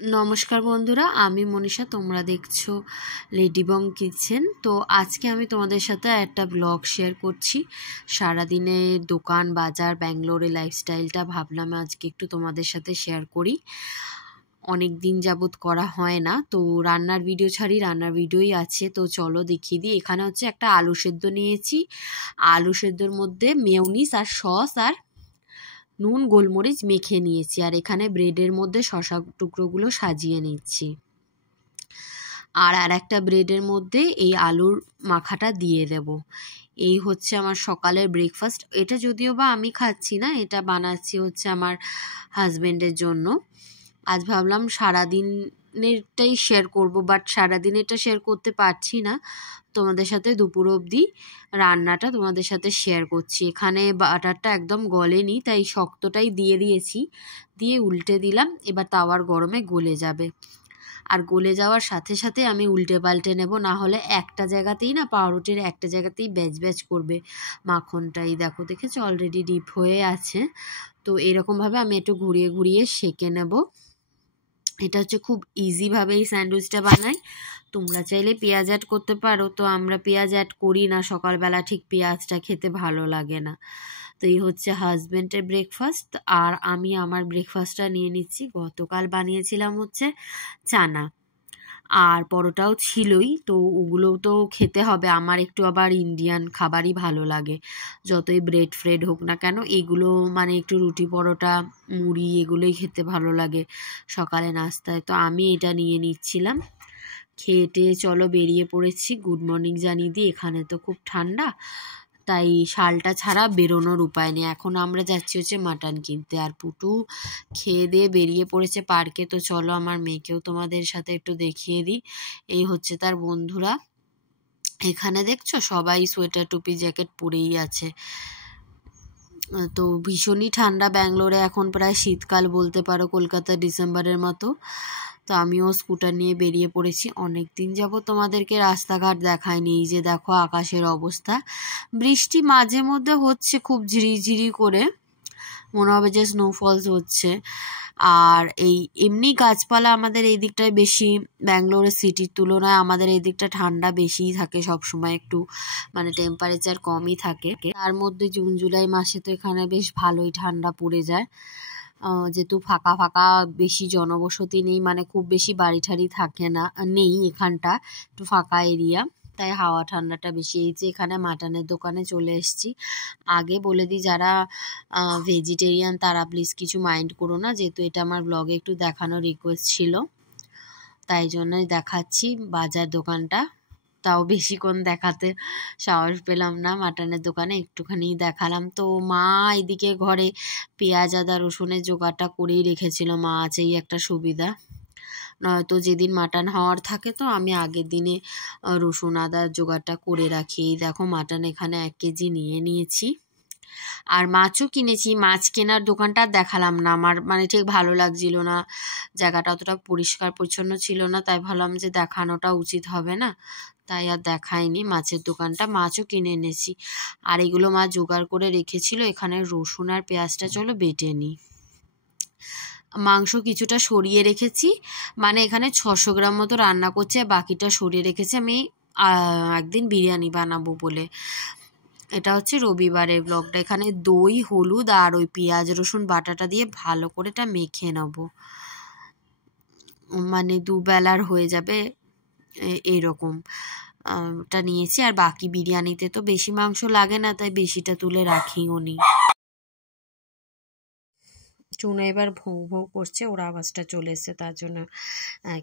নমস্কার বন্ধুরা, আমি মনীষা। তোমরা দেখছো লেডিবং কিচেন। তো আজকে আমি তোমাদের সাথে একটা ব্লগ শেয়ার করছি। সারাদিনে দোকান বাজার ব্যাঙ্গালোরে লাইফস্টাইলটা ভাবলাম আজকে একটু তোমাদের সাথে শেয়ার করি। অনেক দিন যাবত করা হয় না, তো রান্নার ভিডিও ছাড়ি, রান্নার ভিডিওই আছে। তো চলো দেখিয়ে দিই। এখানে হচ্ছে একটা আলু সেদ্ধ নিয়েছি। আলু সেদ্ধর মধ্যে মেয়োনিজ আর সস আর নুন গোলমরিচ মেখে নিয়েছি। আর এখানে ব্রেডের মধ্যে শসা টুকরোগুলো সাজিয়ে নিচ্ছি। আর একটা ব্রেডের মধ্যে এই আলুর মাখাটা দিয়ে দেব। এই হচ্ছে আমার সকালের ব্রেকফাস্ট। এটা যদিও বা আমি খাচ্ছি না, এটা বানাচ্ছি হচ্ছে আমার হাজব্যান্ডের জন্য। আজ ভাবলাম সারাদিনেরটাই শেয়ার করব, বাট সারাদিনেরটা শেয়ার করতে পারছি না। তোমাদের সাথে দুপুর অবধি রান্নাটা তোমাদের সাথে শেয়ার করছি। এখানে বাটারটা একদম গলেনি, তাই শক্তটাই দিয়ে দিয়েছি, দিয়ে উল্টে দিলাম। এবার তাওয়ার গরমে গলে যাবে। আর গলে যাওয়ার সাথে সাথে আমি উল্টে পাল্টে নেব, না হলে একটা জায়গাতেই না, পাউরুটির একটা জায়গাতেই ব্যাচ ব্যাচ করবে মাখনটাই। দেখো, দেখেছো অলরেডি ডিপ হয়ে আছে। তো এরকমভাবে আমি একটু ঘুরিয়ে ঘুরিয়ে সেঁকে নেব। এটা হচ্ছে খুব ইজিভাবে এই স্যান্ডউইচটা বানাই। তোমরা চাইলে পেঁয়াজ অ্যাড করতে পারো, তো আমরা পেঁয়াজ অ্যাড করি না। সকালবেলা ঠিক পেঁয়াজটা খেতে ভালো লাগে না। তো এই হচ্ছে হাজব্যান্ডের ব্রেকফাস্ট, আর আমি আমার ব্রেকফাস্টটা নিয়ে নিচ্ছি। গতকাল বানিয়েছিলাম হচ্ছে চানা, আর পরোটাও ছিলই। তো ওগুলোও তো খেতে হবে। আমার একটু আবার ইন্ডিয়ান খাবারই ভালো লাগে, যতই ব্রেড ফ্রেড হোক না কেন। এগুলো মানে একটু রুটি পরোটা মুড়ি এগুলোই খেতে ভালো লাগে সকালে নাস্তায়। তো আমি এটা নিয়ে নিচ্ছিলাম। খেয়ে টেয়ে চলো বেরিয়ে পড়েছি। গুড মর্নিং জানিয়ে দিই। এখানে তো খুব ঠান্ডা, তাই শালটা ছাড়া বেরোনোর উপায় নেই। এখন আমরা যাচ্ছি হচ্ছে মাটন কিনতে। আর পুটু খেয়ে দিয়ে বেরিয়ে পড়েছে পার্কে। তো চলো আমার মেয়েকেও তোমাদের সাথে একটু দেখিয়ে দিই। এই হচ্ছে তার বন্ধুরা। এখানে দেখছো সবাই সোয়েটার টুপি জ্যাকেট পরেই আছে। তো ভীষণই ঠান্ডা ব্যাঙ্গালোরে। এখন প্রায় শীতকাল বলতে পারো, কলকাতা ডিসেম্বরের মতো। তো আমিও স্কুটার নিয়ে বেরিয়ে পড়েছি। অনেক দিন যাব তোমাদেরকে রাস্তাঘাট দেখায়নি। এই যে দেখো আকাশের অবস্থা। বৃষ্টি মাঝে মধ্যে হচ্ছে, খুব ঝিরিঝিরি করে, মনে হবে যে স্নোফলস হচ্ছে। আর এই এমনি গাছপালা আমাদের এই দিকটায় বেশি, ব্যাঙ্গালোরের সিটির তুলনায় আমাদের এই দিকটা ঠান্ডা বেশিই থাকে সবসময়। একটু মানে টেম্পারেচার কমই থাকে। তার মধ্যে জুন জুলাই মাসে তো এখানে বেশ ভালোই ঠান্ডা পড়ে যায়, যেহেতু ফাঁকা ফাঁকা, বেশি জনবসতি নেই, মানে খুব বেশি বাড়ি ঠাড়ি থাকে না, নেই এখানটা, একটু ফাঁকা এরিয়া, তাই হাওয়া ঠান্ডাটা বেশি। এই যে এখানে মাটনের দোকানে চলে এসেছি। আগে বলে দিই, যারা ভেজিটেরিয়ান তারা প্লিজ কিছু মাইন্ড করো না, যেহেতু এটা আমার ব্লগে একটু দেখানোর রিকোয়েস্ট ছিল, তাই জন্যই দেখাচ্ছি বাজার দোকানটা। তাও বেশিক্ষণ দেখাতে সাহস পেলাম না। মাটনের দোকানে একটুখানি দেখালাম। তো মা এদিকে ঘরে পেঁয়াজ আদা রসুনের জোগাড়টা করেই রেখেছিল। মা আছে, এই একটা সুবিধা। নয়তো যেদিন মাটন হওয়ার থাকে তো আমি আগের দিনে রসুন আদার জোগাড়টা করে রাখি। দেখো মাটন এখানে 1 কেজি নিয়ে নিয়েছি। আর মাছও কিনেছি। মাছ কেনার দোকানটা দেখালাম না, আমার মানে ঠিক ভালো লাগছিল না, জায়গাটা অতটা পরিষ্কার পরিচ্ছন্ন ছিল না, তাই ভাবলাম যে দেখানোটা উচিত হবে না, তাই আর দেখাইনি মাছের দোকানটা। মাছও কিনে এনেছি। আর এগুলো মা জোগাড় করে রেখেছিল। এখানে রসুন আর পেঁয়াজটা চলো বেটে নিই। মাংস কিছুটা সরিয়ে রেখেছি, মানে এখানে 600 গ্রাম মতো রান্না করছে, বাকিটা সরিয়ে রেখেছি আমি একদিন বিরিয়ানি বানাবো বলে। এটা হচ্ছে রবিবারের ব্লগটা। এখানে দই হলুদ আর ওই পেঁয়াজ রসুন বাটাটা দিয়ে ভালো করে এটা মেখে নেব, মানে দুবেলার হয়ে যাবে এরকম। টা নিয়েছি। আর বাকি বিরিয়ানিতে তো বেশি মাংস লাগে না, তাই বেশিটা তুলে রাখিও নি। চুনো এবার ভৌ ভৌ করছে, ওর আওয়াজটা চলে এসছে, তার জন্য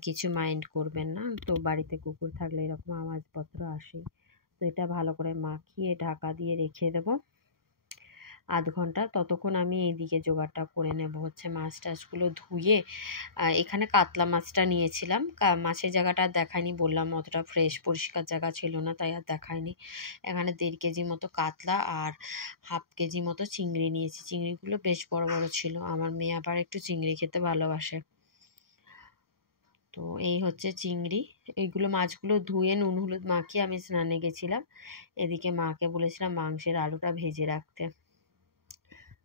কিছু মাইন্ড করবেন না। তো বাড়িতে কুকুর থাকলে এরকম আওয়াজপত্র আসে। তো এটা ভালো করে মাখিয়ে ঢাকা দিয়ে রেখে দেবো 1/2 ঘন্টা। ততক্ষণ আমি এইদিকে জোগাড়টা করে নেব হচ্ছে মাছ টাছগুলো ধুয়ে। এখানে কাতলা মাছটা নিয়েছিলাম। মাছের জায়গাটা আর দেখায়নি, বললাম অতটা ফ্রেশ পরিষ্কার জায়গা ছিল না, তাই আর দেখায়নি। এখানে 1.5 কেজি মতো কাতলা আর 1/2 কেজি মতো চিংড়ি নিয়েছি। চিংড়িগুলো বেশ বড় বড় ছিল। আমার মেয়ে আবার একটু চিংড়ি খেতে ভালোবাসে। তো এই হচ্ছে চিংড়ি। এইগুলো মাছগুলো ধুয়ে নুন হলুদ মাখিয়ে আমি স্নানে গেছিলাম। এদিকে মাকে বলেছিলাম মাংসের আলুটা ভেজে রাখতে।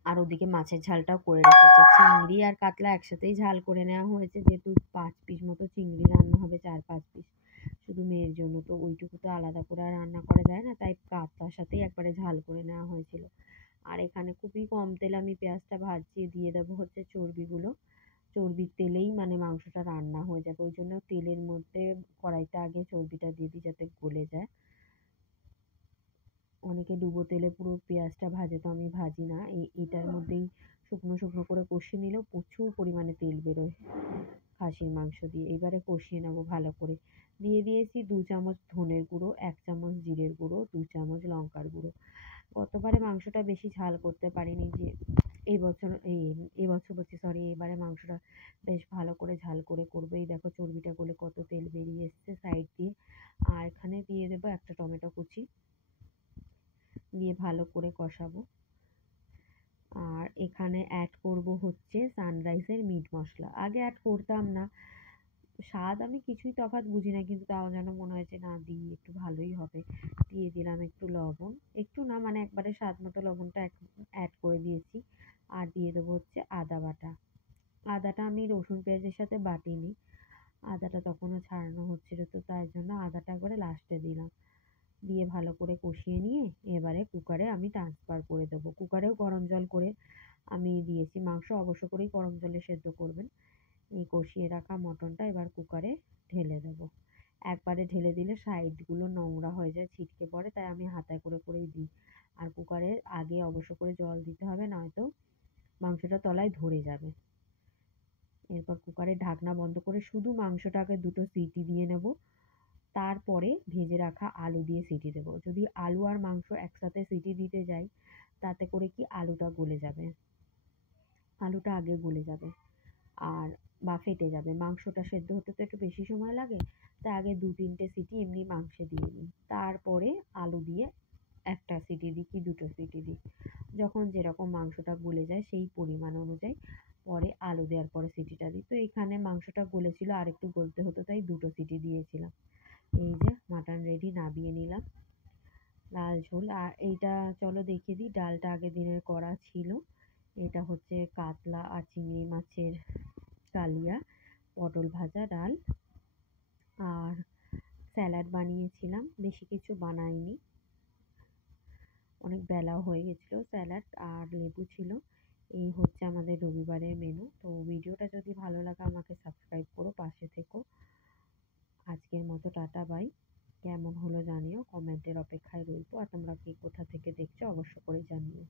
আর ওদিকে মাছের ঝালটাও করে রেখেছে। চিংড়ি আর কাতলা একসাথেই ঝাল করে নেওয়া হয়েছে, যেহেতু 5 পিস মতো চিংড়ি রান্না হবে, 4-5 পিস শুধু মেয়ের জন্য, তো ওইটুকু তো আলাদা করে আর রান্না করা যায় না, তাই কাতলার সাথেই একবারে ঝাল করে নেওয়া হয়েছিল। আর এখানে খুবই কম তেলে আমি পেঁয়াজটা ভাজছি, দিয়ে দেবো হচ্ছে চর্বিগুলো। চর্বির তেলেই মানে মাংসটা রান্না হয়ে যাবে, ওই জন্য তেলের মধ্যে কড়াইতে আগে চর্বিটা দিয়ে দিই যাতে গলে যায়। অনেকে ডুবো তেলে পুরো পেঁয়াজটা ভাজে, তো আমি ভাজি না, এটার মধ্যেই শুকনো শুকনো করে কষিয়ে নিলেও প্রচুর পরিমাণে তেল বেরোয় খাসির মাংস দিয়ে। এবারে কষিয়ে নেবো ভালো করে। দিয়ে দিয়েছি 2 চামচ ধনের গুঁড়ো, 1 চামচ জিরের গুঁড়ো, 2 চামচ লঙ্কার গুঁড়ো। গতবারে মাংসটা বেশি ঝাল করতে পারিনি, যে এবছর বলছি সরি, এবারে মাংসটা বেশ ভালো করে ঝাল করে করবো। এই দেখো চর্বিটা গলে কত তেল বেরিয়ে এসছে সাইড দিয়ে। আর এখানে দিয়ে দেবো একটা টমেটো কুচি, দিয়ে ভালো করে কষাবো। আর এখানে অ্যাড করব হচ্ছে সানরাইজের মিট মশলা। আগে অ্যাড করতাম না, স্বাদ আমি কিছুই তফাৎ বুঝি না, কিন্তু তাও যেন মনে হয় যে না দিই একটু ভালোই হবে। দিয়ে দিলাম একটু লবণ, একটু না মানে একবারে স্বাদ মতো লবণটা অ্যাড করে দিয়েছি। আর দিয়ে দেবো হচ্ছে আদা বাটা। আদাটা আমি রসুন পেঁয়াজের সাথে বাটিনি, আদাটা তখনও ছাড়ানো হচ্ছিল, তো তাই জন্য আদাটা একবারে লাস্টে দিলাম। দিয়ে ভালো করে কষিয়ে নিয়ে এবারে কুকারে আমি ট্রান্সফার করে দেবো। কুকারেও গরম জল করে আমি দিয়েছি, মাংস অবশ্য করেই গরম জলে সেদ্ধ করবেন। এই কষিয়ে রাখা মটনটা এবার কুকারে ঢেলে দেবো। একবারে ঢেলে দিলে সাইডগুলো নোংরা হয়ে যায়, ছিটকে পড়ে, তাই আমি হাতায় করে করেই দিই। আর কুকারে আগে অবশ্য করে জল দিতে হবে, নয়তো মাংসটা তলায় ধরে যাবে। এরপর কুকারের ঢাকনা বন্ধ করে শুধু মাংসটাকে 2টো সিটি দিয়ে নেব। তারপরে ভেজে রাখা আলু দিয়ে সিটি দেবো। যদি আলু আর মাংস একসাথে সিটি দিতে যাই, তাতে করে কি আলুটা গলে যাবে, আলুটা আগে গলে যাবে আর বা ফেটে যাবে। মাংসটা সেদ্ধ হতে তো একটু বেশি সময় লাগে, তাই আগে 2-3টে সিটি এমনি মাংসে দিয়ে দিই, তারপরে আলু দিয়ে একটা সিটি দিই কি 2টো সিটি দিই। যখন যেরকম মাংসটা গলে যায় সেই পরিমাণ অনুযায়ী পরে আলু দেওয়ার পরে সিটিটা দিই। তো এখানে মাংসটা গলেছিল, আর একটু গলতে হতো, তাই 2টো সিটি দিয়েছিলাম। এই যে মাটন রেডি, নামিয়ে নিলাম। লাল ঝোল। আর এইটা চলো দেখিয়ে দিই, ডালটা আগের দিনের করা ছিল। এটা হচ্ছে কাতলা আর চিংড়ি মাছের কালিয়া, পটল ভাজা, ডাল আর স্যালাড বানিয়েছিলাম। বেশি কিছু বানাইনি, অনেক বেলাও হয়ে গেছিলো। স্যালাড আর লেবু ছিল। এই হচ্ছে আমাদের রবিবারের মেনু। তো ভিডিওটা যদি ভালো লাগে আমাকে সাবস্ক্রাইব করো, পাশে থেকো। আজকের মতো টাটা বাই। কেমন হলো জানিও, কমেন্টের অপেক্ষায় রইবো। আর তোমরা কে কোথা থেকে দেখছো অবশ্য করে জানিও।